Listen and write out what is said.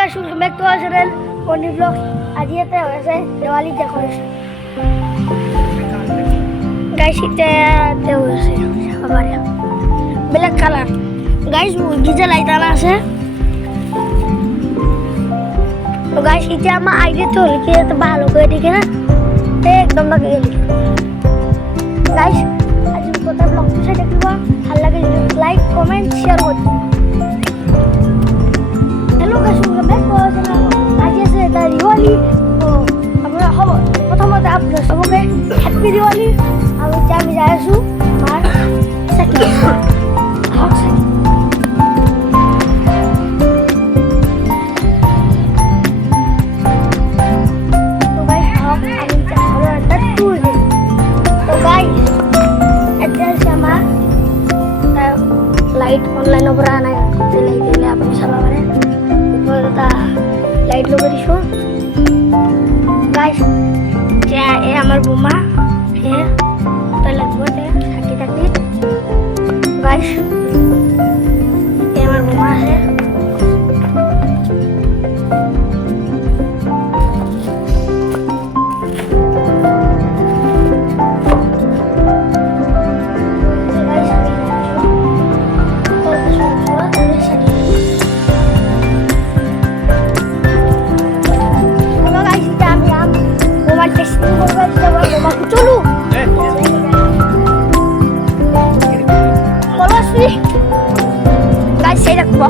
Guys welcome back to our channel Pondy blog. আজ এতে হয়েছে দিওয়ালি ডেকোরেশন গাইস, এতে হয়েছে সবারে ব্ল্যাক কালার গাইস, ডিজে লাইটানা আছে। তো গাইস এটা আমার আইডিয়া তো লিখে তো ভালো করে দেখে না একদম না গেলি গাইস। আজ কথা ব্লগটা সাথে দেখব, ভালো লাগে লাইক কমেন্ট শেয়ার করতে। Hello guys, welcome back to our channel. আজ আছে দিওয়ালি, তো আমরা হব প্রথমত আপনাদের সবাইকে হ্যাপি দিওয়ালি। আমি যাই আছো আর সেকেন্ড হক সেকেন্ড लाइट ऑनलाइन ऊपर आना दिलाई दिले आपण सबारे ऊपर ता लाइट लो करिसो गाइस। जे ए আমার বুমা হে তো লাগবো তে থাকি থাকি গাইস। এ আমার বুমা হে চলু গাইস, সেই রাখবো।